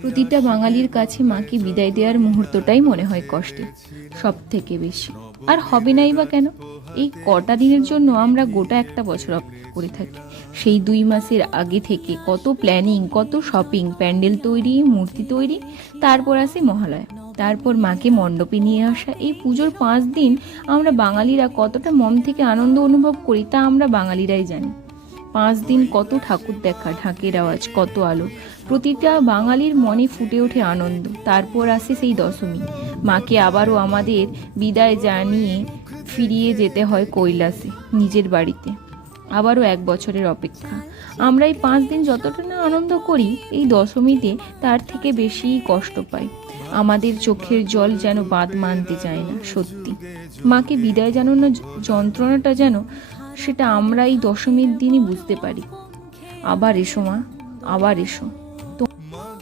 প্রতিটা বাঙালির কাছে মাকে বিদায় দেওয়ার মুহূর্তটাই মনে হয় কষ্টে সব থেকে বেশি। আর হবে নাই বা কেন? এই কটা দিনের জন্য আমরা গোটা একটা বছর করে থাকি। সেই দুই মাসের আগে থেকে কত প্ল্যানিং, কত শপিং, প্যান্ডেল তৈরি, মূর্তি তৈরি, তারপর আসে মহালয়া। তারপর মাকে মণ্ডপে নিয়ে আসা, এই পুজোর পাঁচ দিন আমরা বাঙালিরা কতটা মন থেকে আনন্দ অনুভব করি তা আমরা বাঙালিরাই জানি। পাঁচ দিন কত ঠাকুর দেখা, ঢাকের আওয়াজ, কত আলো। প্রতিটা বাঙালির মনে ফুটে ওঠে আনন্দ। তারপর আসে সেই দশমী। মাকে আবারও আমাদের বিদায় জানিয়ে ফিরিয়ে যেতে হয় কৈলাসে, নিজের বাড়িতে। আবারও এক বছরের অপেক্ষা। আমরা এই পাঁচ দিন যতটা না আনন্দ করি, এই দশমীতে তার থেকে বেশিই কষ্ট পাই। আমাদের চোখের জল যেন বাদ মানতে চায় না, সত্যি। মাকে বিদায় জানানোর যন্ত্রণাটা যেন সেটা আমরা এই দশমীর দিনই বুঝতে পারি। আবার এসো মা আবার এসো।